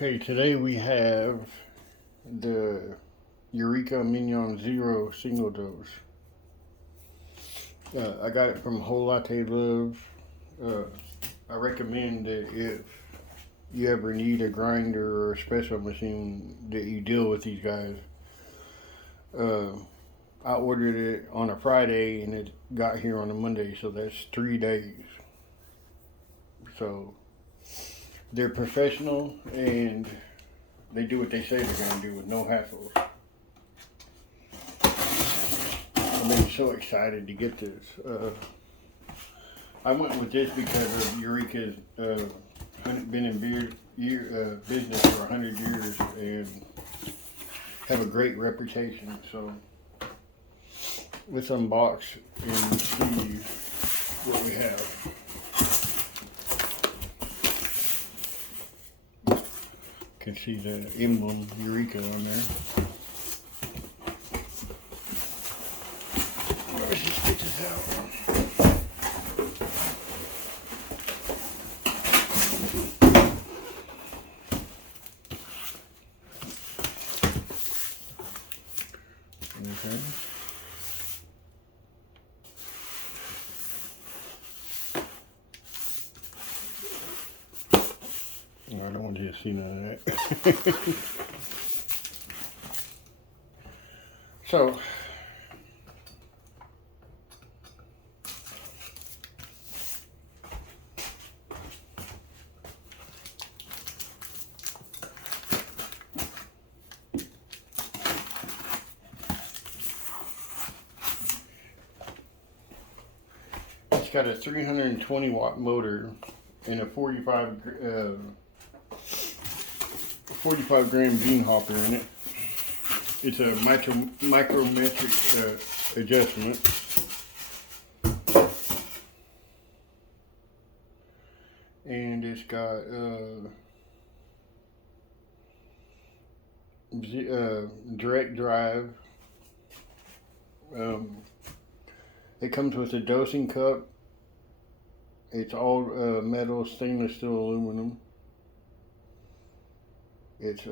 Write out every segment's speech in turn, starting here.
Okay, today we have the Eureka Mignon Zero single dose. I got it from Whole Latte Love. Uh, I recommend that if you ever need a grinder or a special machine that you deal with these guys. Uh, I ordered it on a Friday and it got here on a Monday, so that's 3 days. So they're professional and they do what they say they're going to do with no hassles. I'm so excited to get this. I went with this because of Eureka's been in business for 100 years and have a great reputation. So let's unbox and see what we have. You can see the emblem Eureka on there. Let's just get this out. Okay. I don't want you to see none of that. So, it's got a 320 watt motor and a 45 gram bean hopper in it. It's a micrometric adjustment. And it's got direct drive. It comes with a dosing cup. It's all metal, stainless steel, aluminum. It's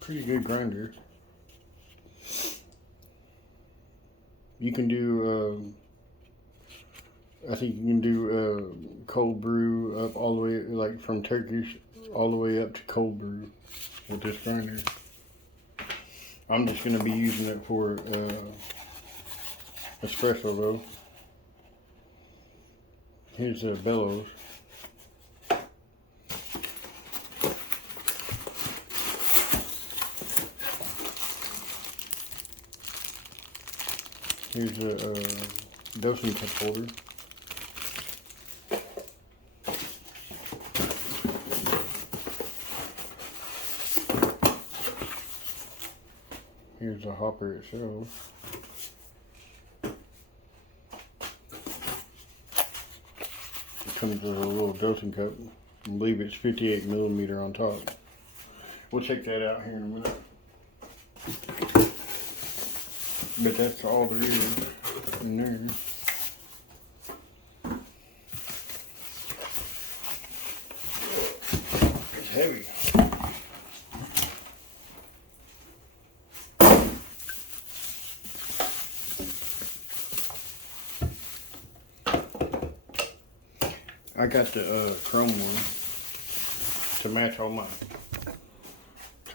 pretty good grinder. You can do I think you can do cold brew up all the way, like from Turkish all the way up to cold brew with this grinder. I'm just going to be using it for espresso though. Here's the bellows. Here's a dosing cup holder. Here's the hopper itself. It comes with a little dosing cup. I believe it's 58 millimeter on top. We'll check that out here in a minute. But that's all there is in there. It's heavy. I got the chrome one to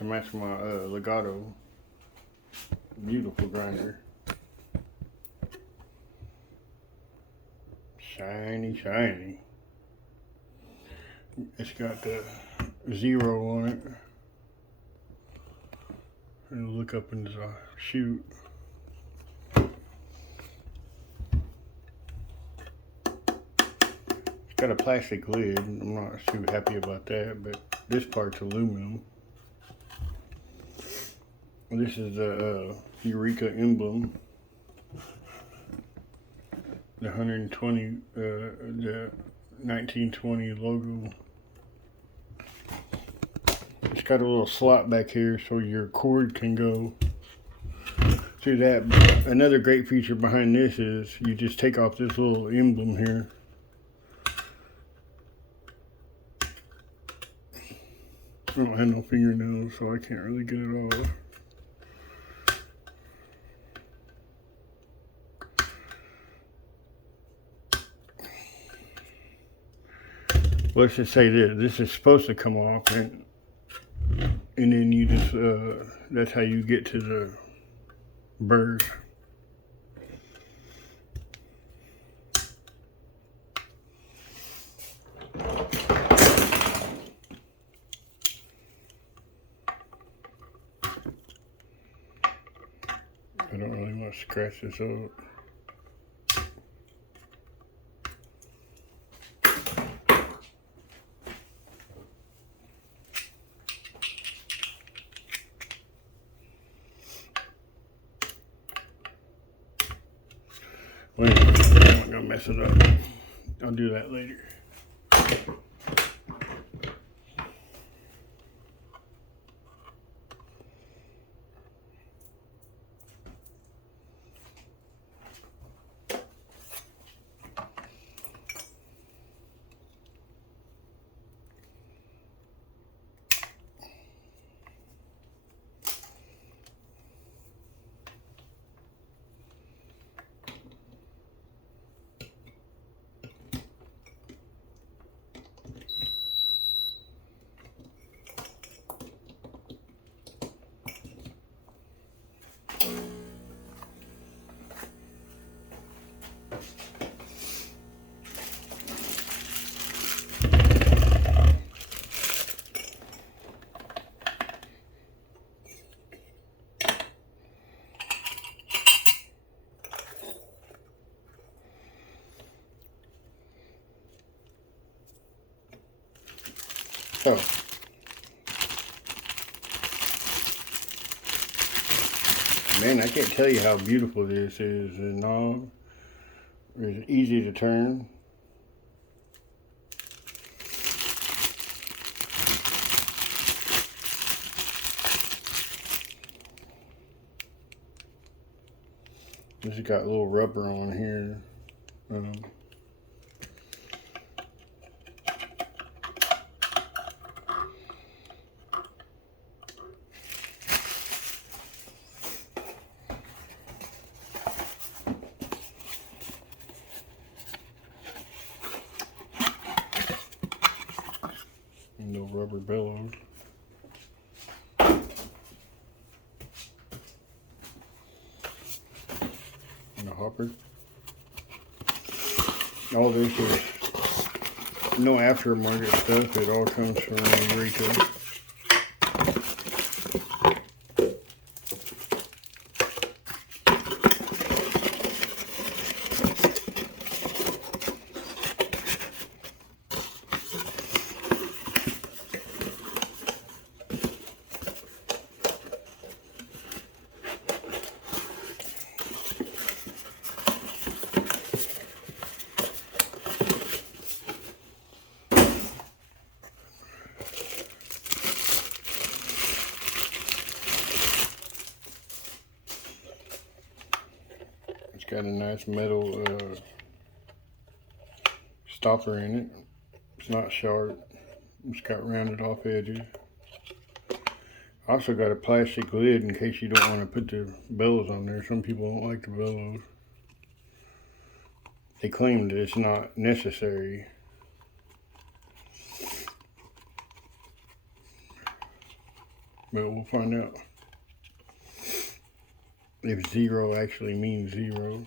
match my legato. Beautiful grinder. Shiny, shiny. It's got the zero on it. And look up into the chute. It's got a plastic lid. I'm not too happy about that, but this part's aluminum. This is the Eureka emblem. The 120, the 1920 logo. It's got a little slot back here so your cord can go through that. Another great feature behind this is you just take off this little emblem here I don't have no fingernails, so I can't really get it off. Let's just say that this is supposed to come off, and then you just, that's how you get to the burrs. I don't really want to scratch this up. Wait, I'm not gonna mess it up. I'll do that later. So, man, I can't tell you how beautiful this is. The knob is easy to turn. This has got a little rubber on here. No rubber bellows. And a hopper. All this is no aftermarket stuff. It all comes from Eureka. It's got a nice metal stopper in it. It's not sharp. It's got rounded off edges. Also got a plastic lid in case you don't want to put the bellows on there. Some people don't like the bellows. They claim that it's not necessary. But we'll find out if zero actually means zero.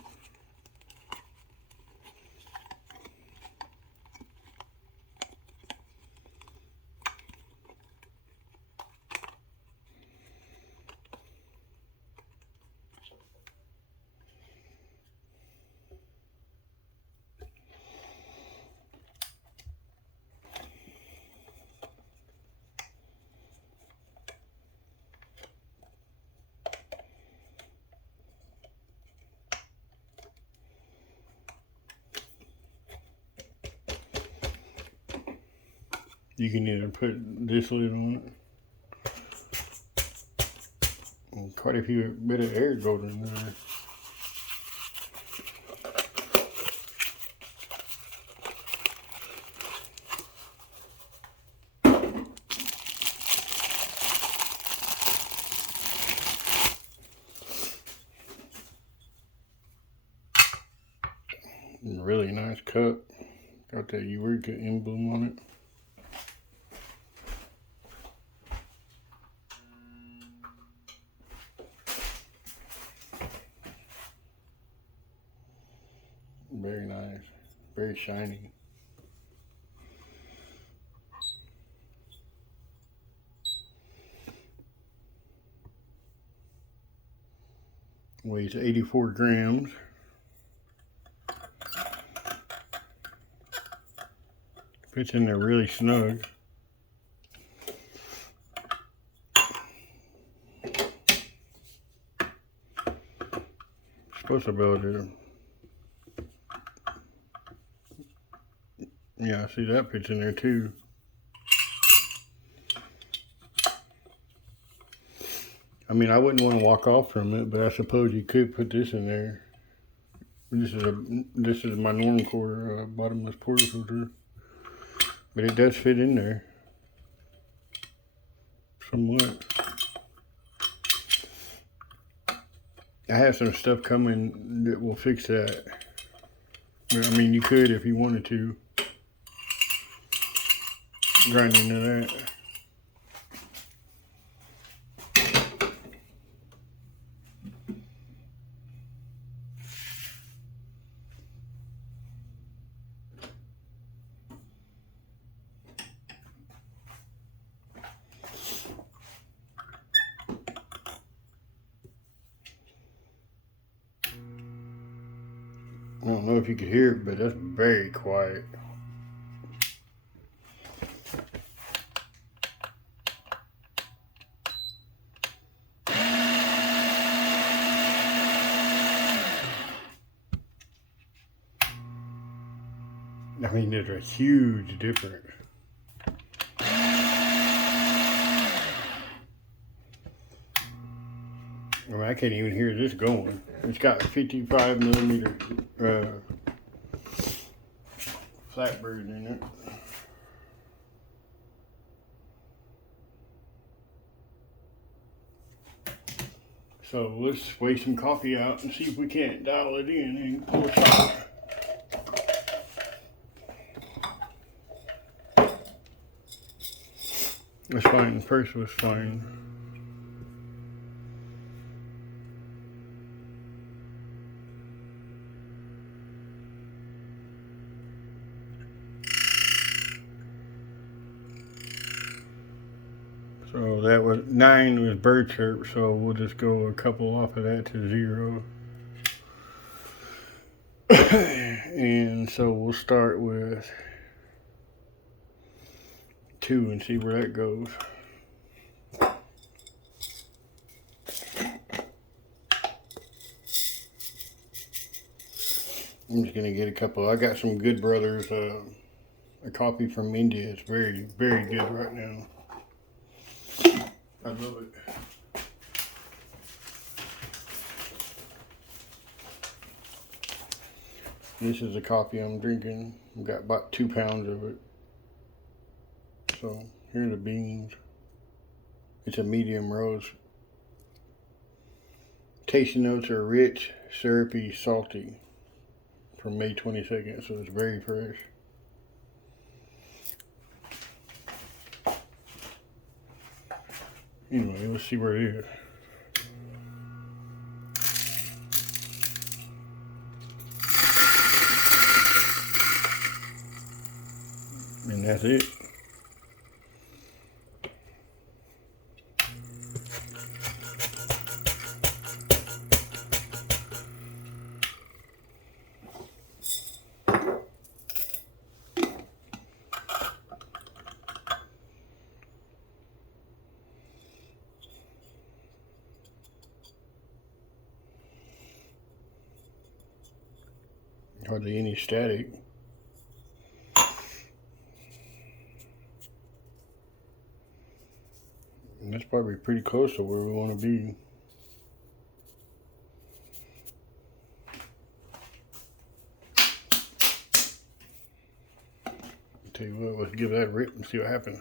You can either put this lid on it, and quite a few bit of air goes in there. really nice cup. Got that Eureka emblem on it. Very nice. Very shiny. Weighs 84 grams. Fits in there really snug. Supposed to be able to. Yeah, see that fits in there too. I mean, I wouldn't want to walk off from it, but I suppose you could put this in there. This is my Normcore bottomless portafilter, but it does fit in there somewhat. I have some stuff coming that will fix that. But, I mean, you could if you wanted to grind into that. I don't know if you could hear it, but that's very quiet. I mean, there's a huge difference. I mean, I can't even hear this going. It's got 55 millimeter flatbird in it. So let's weigh some coffee out and see if we can't dial it in and pull a shot. That's fine. The first was fine. So that was 9 was bird chirp, so we'll just go a couple off of that to 0. And so we'll start with 2 and see where that goes. I'm just gonna get a couple. I got some Good Brothers, a coffee from India. It's very, very good right now. I love it. This is the coffee I'm drinking. I've got about 2 pounds of it. So here are the beans. It's a medium roast. Tasting notes are rich, syrupy, salty. From May 22nd, so it's very fresh. Anyway, let's see where it is. And that's it. Hardly any static. And that's probably pretty close to where we want to be. I'll tell you what, let's give that a rip and see what happens.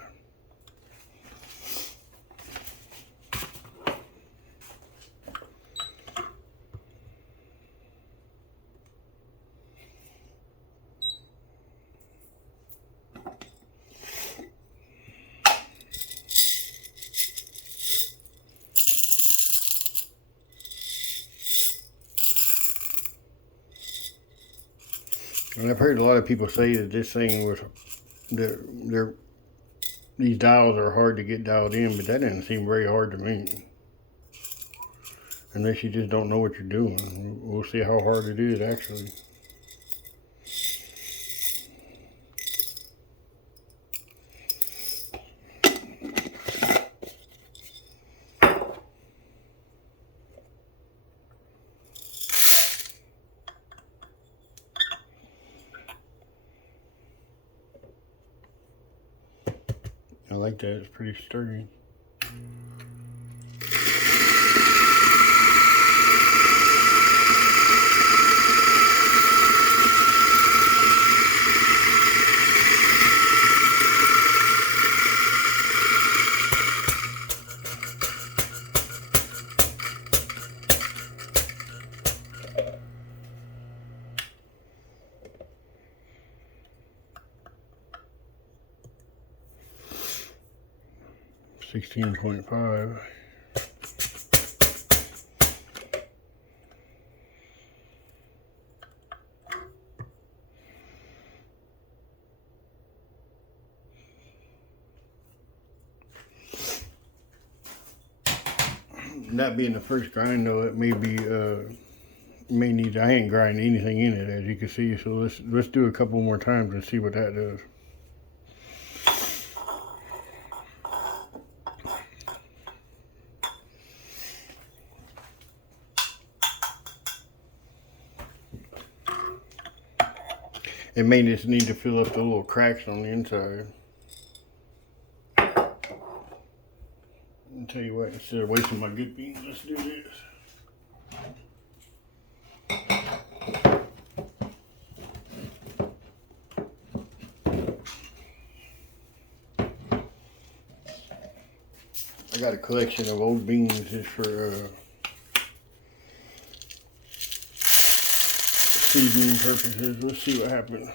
And I've heard a lot of people say that this thing was, these dials are hard to get dialed in, but that doesn't seem very hard to me. Unless you just don't know what you're doing. We'll see how hard it is, actually. I like that, it's pretty sturdy. $16.5. Not being the first grind though, it may be may need. I ain't grinding anything in it, as you can see. So let's do a couple more times and see what that does. It may just need to fill up the little cracks on the inside. I'll tell you what, instead of wasting my good beans, let's do this. I got a collection of old beans just for seasoning purposes. Let's see what happens.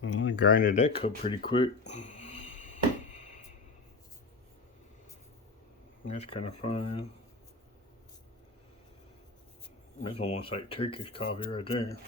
I grinded that cup pretty quick. That's kind of fun. That's almost like Turkish coffee right there.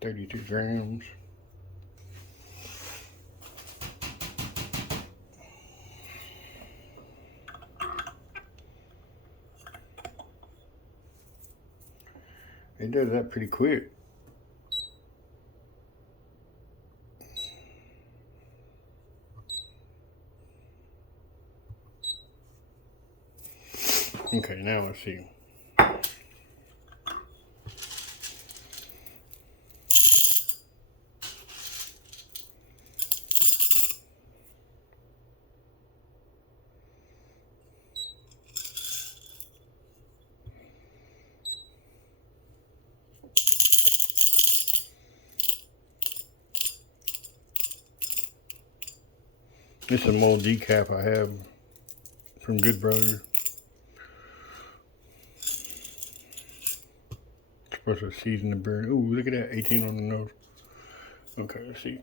$32 grams. It does that pretty quick. Okay, now let's see. This is a mold decaf I have from Good Brother. Supposed to season the beer. Ooh, look at that, 18 on the nose. Okay, let's see.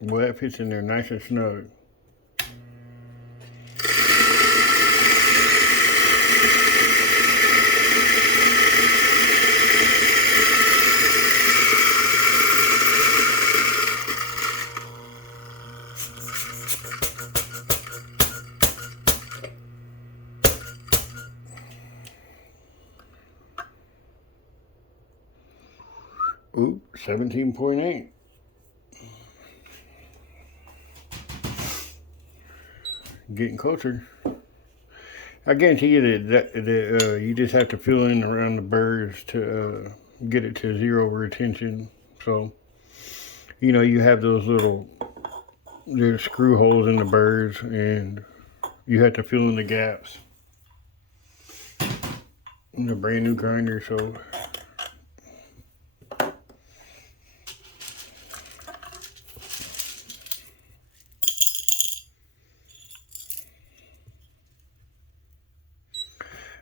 Well, that fits in there nice and snug. Oop, 17.8. Getting closer. I guarantee you that you just have to fill in around the burrs to get it to zero retention. So, you know, you have those little there's screw holes in the burrs, and you have to fill in the gaps. In a brand new grinder, so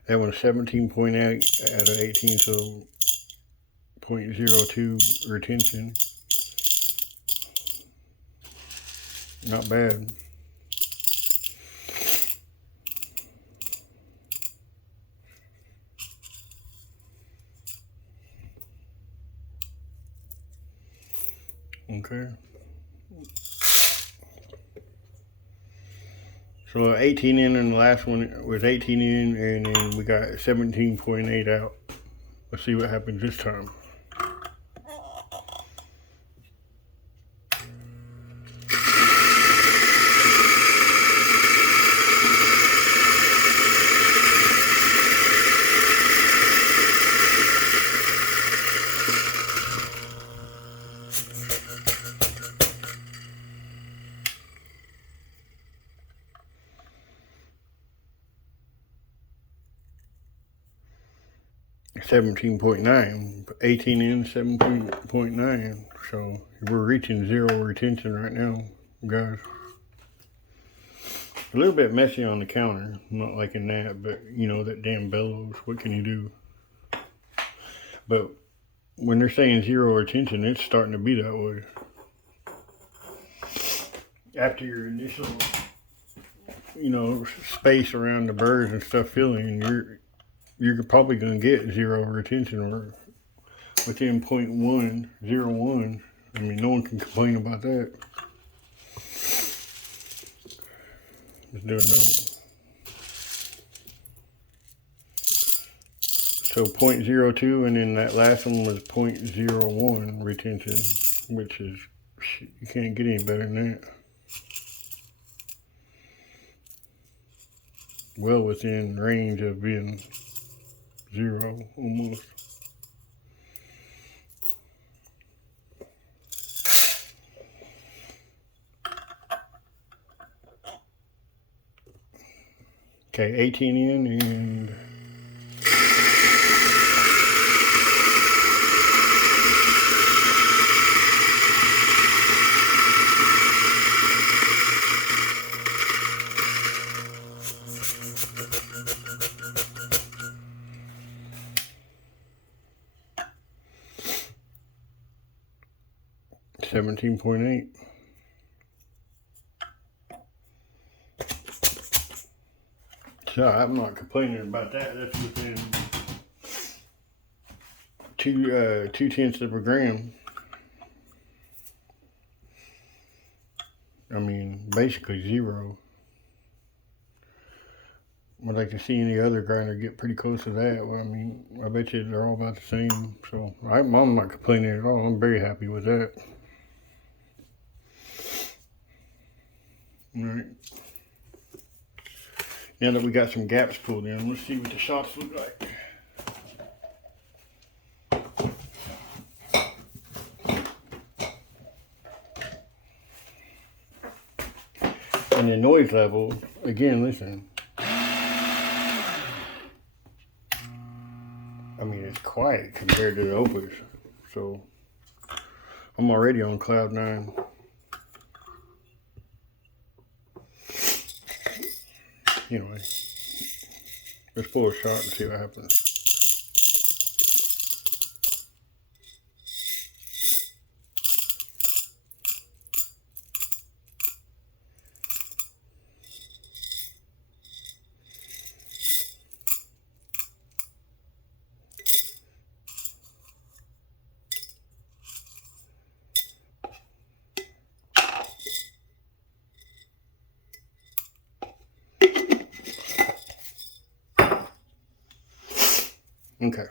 that one's 17.8 out of 18, so 0.02 retention. Not bad. Okay. So 18 in, and the last one was 18 in, and then we got 17.8 out. Let's see what happens this time. Seventeen 17.9, 18 in, 17.9. So we're reaching zero retention right now, guys. A little bit messy on the counter, not liking that, but you know, that damn bellows, what can you do? But when they're saying zero retention, it's starting to be that way. After your initial, you know, space around the burrs and stuff filling, you're probably going to get zero retention or within 0.101. I mean, no one can complain about that. Let's do another. So 0.02, and then that last one was 0.01 retention, which is, you can't get any better than that. Well within range of being zero, almost. Okay, 18 in, and $17.8. So I'm not complaining about that. That's within 2/10 of a gram. I mean, basically zero. I'd like to see any other grinder get pretty close to that. Well, I mean, I bet you they're all about the same. So I'm not complaining at all. I'm very happy with that. All right. Now that we got some gaps pulled in, let's see what the shots look like. And the noise level, again, listen. I mean, it's quiet compared to the Opus. So I'm already on cloud 9. Anyway, let's pull a shot and see what happens. Okay.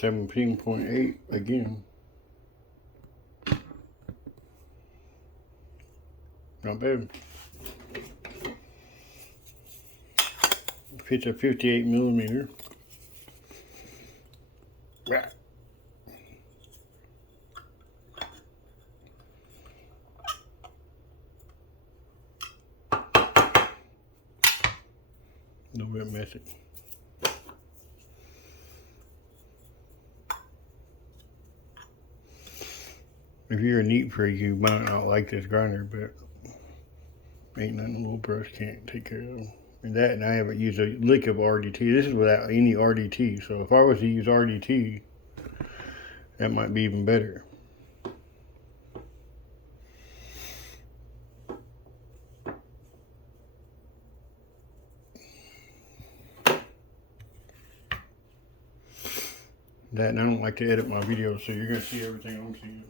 17.8 again. Not bad. Fits a 58 millimeter. A little bit messy. If you're a neat freak, you might not like this grinder, but ain't nothing a little brush can't take care of. And that, and I haven't used a lick of RDT. This is without any RDT, so if I was to use RDT, that might be even better. That, and I don't like to edit my videos, so you're going to see everything I'm seeing.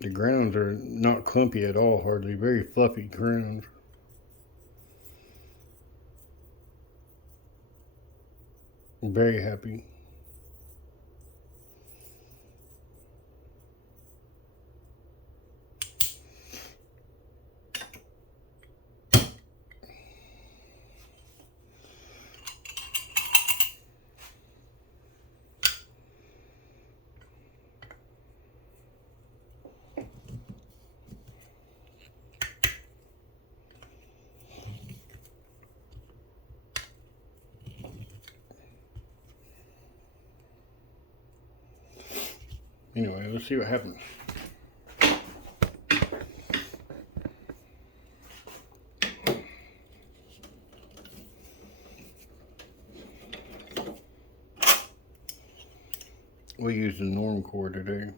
The grounds are not clumpy at all, hardly. Very fluffy grounds. I'm very happy. Anyway, let's see what happens. We use the norm core today.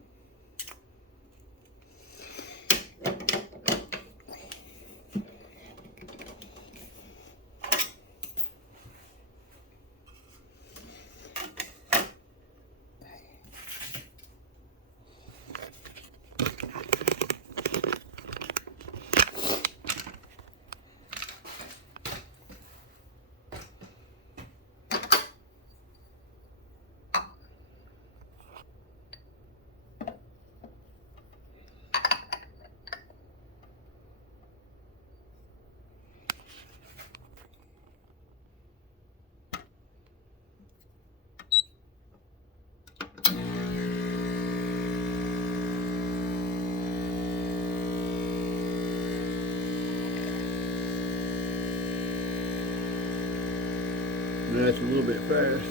That's a little bit fast.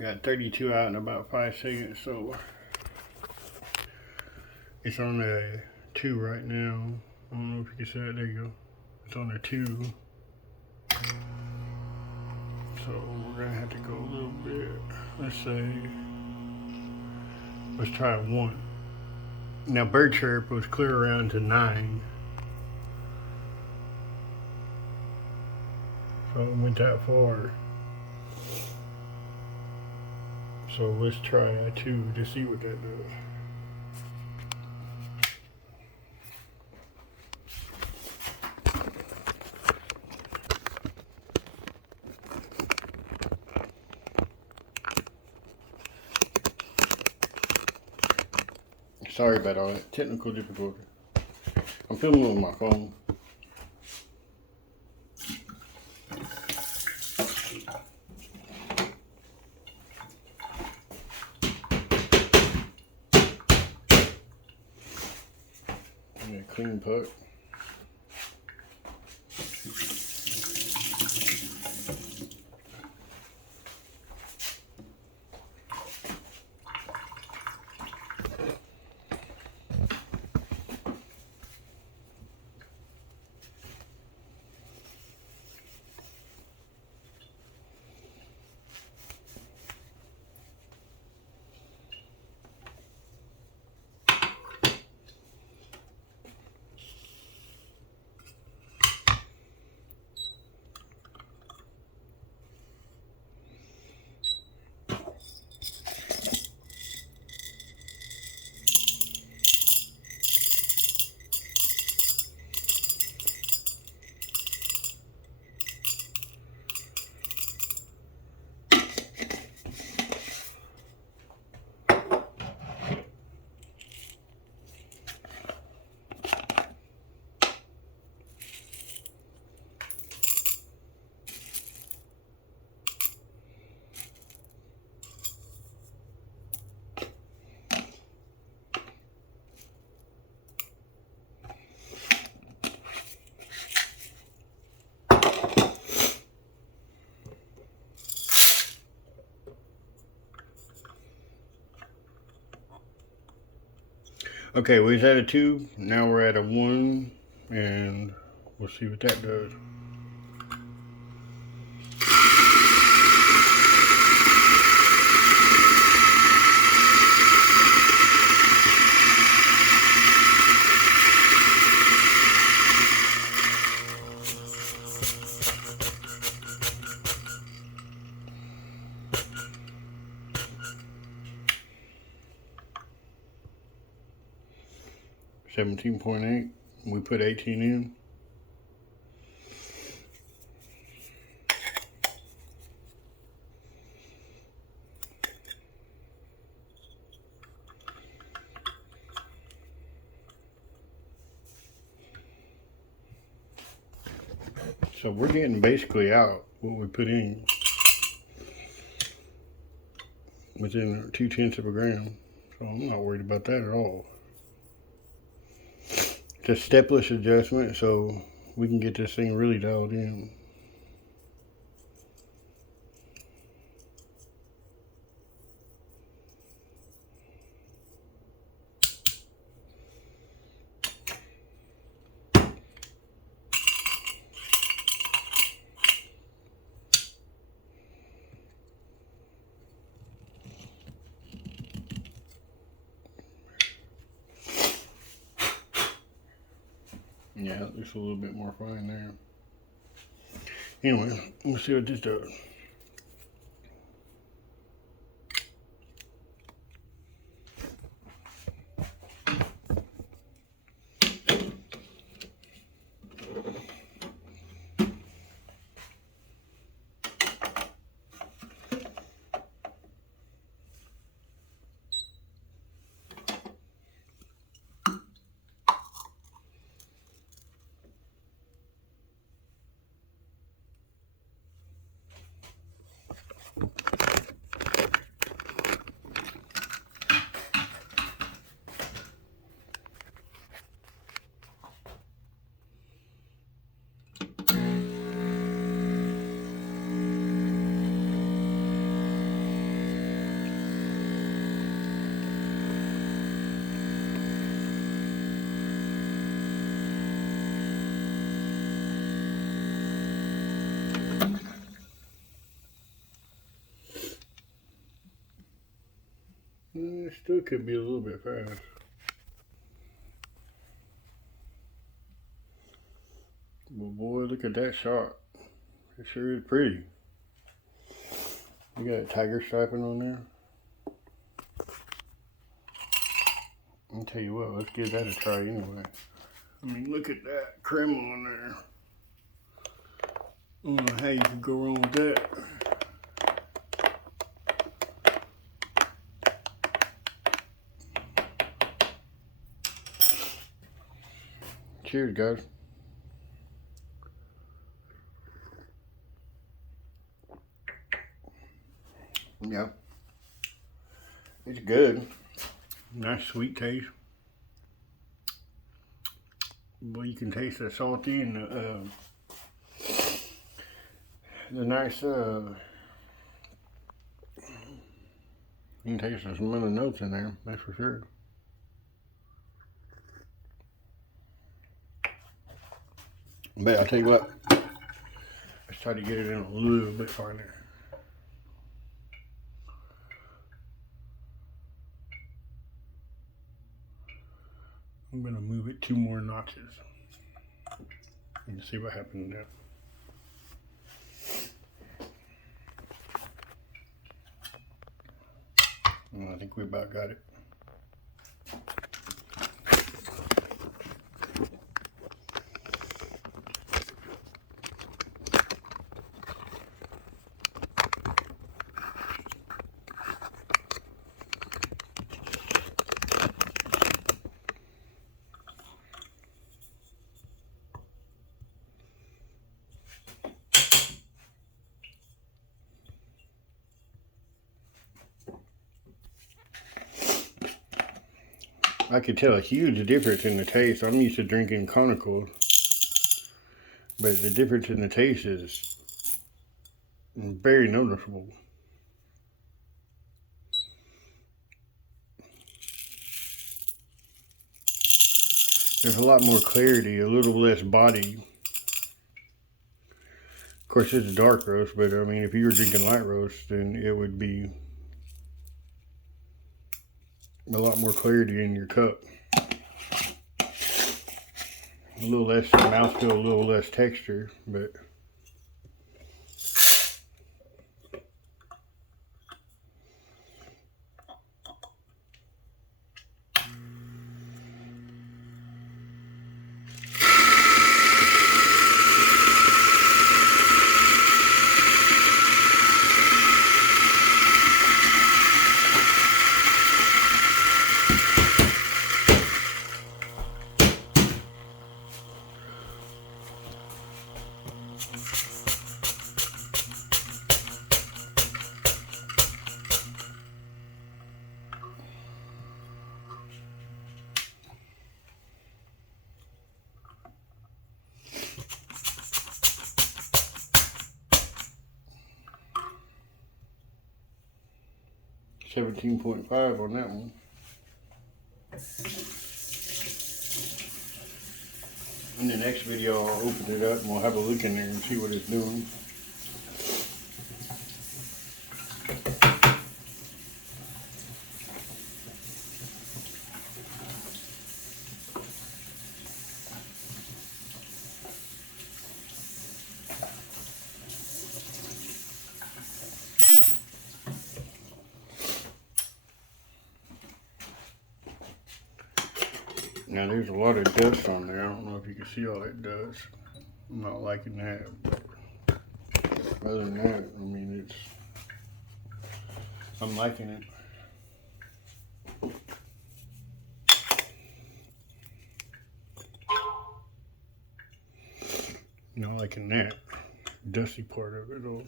Got 32 out in about 5 seconds, so it's on a 2 right now. I don't know if you can see it. There you go. It's on a 2. So we're gonna have to go a little bit. Let's try 1. Now bird chirp was clear around to 9. So it went that far. So let's try a 2 to see what that does. Sorry about all that technical difficulty. I'm filming with my phone. And a clean puck. Okay, we was at a 2. Now we're at a 1. And we'll see what that does. $17.8. We put 18 in. So we're getting basically out what we put in within 0.2 of a gram. So I'm not worried about that at all. It's a stepless adjustment, so we can get this thing really dialed in. Yeah, there's a little bit more fine there. Anyway, let's see what this does. It still could be a little bit fast. But boy, look at that shot. It sure is pretty. You got a tiger striping on there. I'll tell you what, let's give that a try anyway. I mean, look at that crema on there. I don't know how you can go wrong with that. Cheers, guys. Yeah. It's good. Nice sweet taste. Well, you can taste the salty and the nice, you can taste some other notes in there, that's for sure. But I'll tell you what, let's try to get it in a little bit finer. I'm gonna move it 2 more notches and see what happens now. Well, I think we about got it. I could tell a huge difference in the taste. I'm used to drinking conicals, but the difference in the taste is very noticeable. there's a lot more clarity, a little less body. Of course, it's a dark roast, but I mean, if you were drinking light roast, then it would be a lot more clarity in your cup. A little less mouthfeel, a little less texture, but 17.5 on that one. In the next video, I'll open it up and we'll have a look in there and see what it's doing. Now there's a lot of dust on there. I don't know if you can see all that dust. I'm not liking that. Other than that, I mean, I'm liking it. Not liking that dusty part of it all.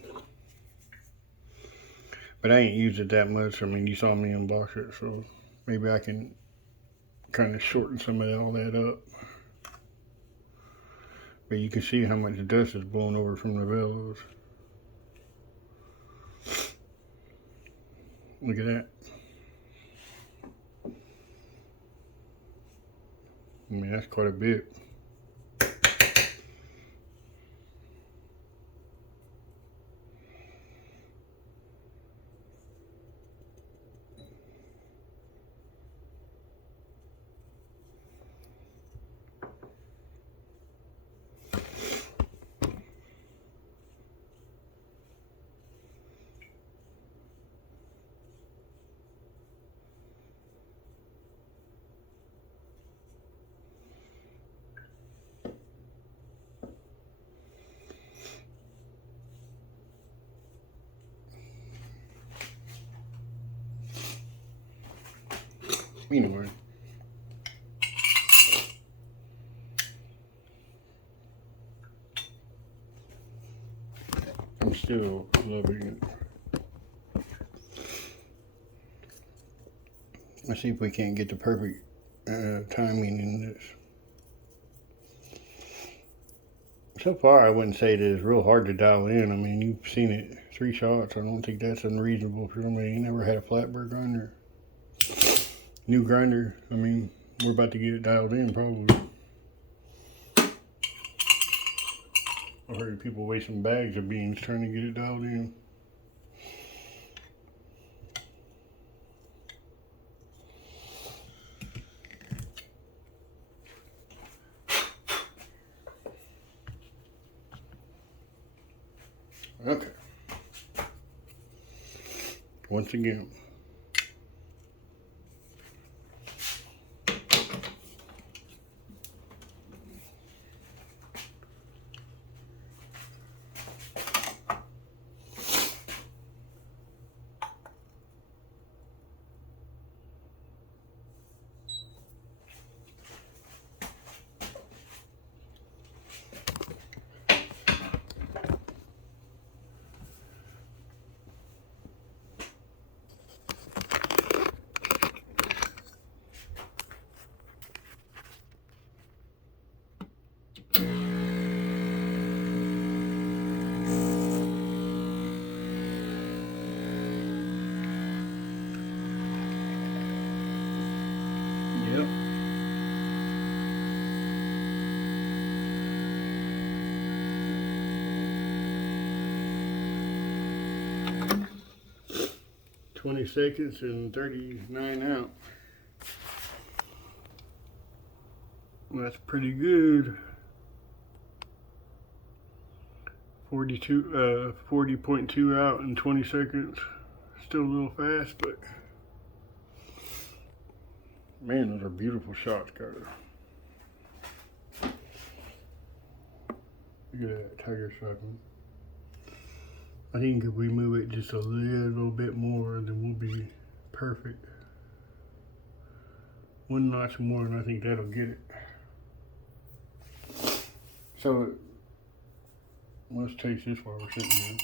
But I ain't used it that much. I mean, you saw me unbox it, so maybe I can kind of shorten some of all that up. But you can see how much dust is blowing over from the bellows. Look at that. I mean, that's quite a bit. Anyway, I'm still loving it. Let's see if we can't get the perfect timing in this. So far, I wouldn't say that it's real hard to dial in. I mean, you've seen it 3 shots. I don't think that's unreasonable for somebody who never had a flatbread grinder. New grinder, I mean, we're about to get it dialed in probably. I heard people wasting bags of beans trying to get it dialed in. Okay. Once again. 20 seconds and 39 out. That's pretty good. 40.2 out in 20 seconds. Still a little fast, but man, those are beautiful shots, Carter. Look at that tiger sucking. I think if we move it just a little bit more, then we'll be perfect. One notch more, and I think that'll get it. So let's taste this while we're sitting here.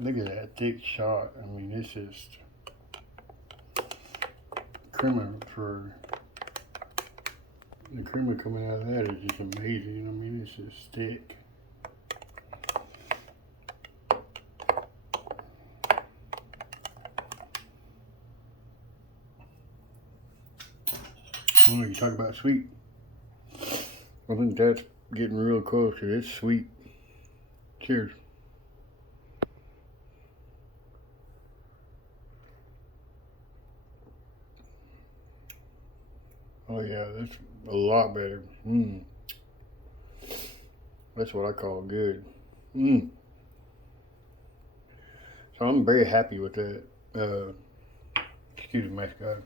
Look at that thick shot. I mean, it's just the creamer coming out of that is just amazing. I mean, it's just thick. Oh, you talk about sweet. I think that's getting real close because it's sweet. Cheers. Oh yeah, that's a lot better. That's what I call good. So I'm very happy with that. Excuse me, mascot.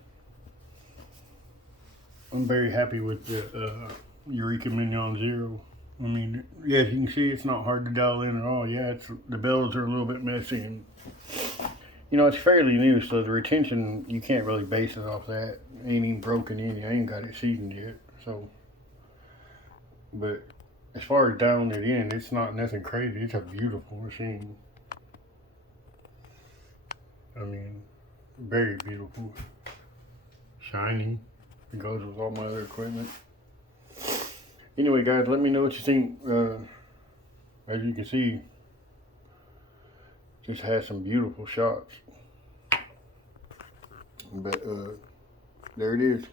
I'm very happy with the Eureka Mignon Zero. I mean, yeah, as you can see, it's not hard to dial in at all. Yeah, the bells are a little bit messy, and you know, it's fairly new, so the retention, you can't really base it off that. It ain't even broken in. I ain't got it seasoned yet. So, but as far as dialing it in, it's not nothing crazy. It's a beautiful machine. I mean, very beautiful. Shiny. It goes with all my other equipment. Anyway, guys, let me know what you think. As you can see, just has some beautiful shots. But there it is.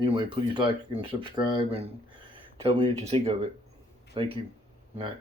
Anyway, please like and subscribe and tell me what you think of it. Thank you. Night.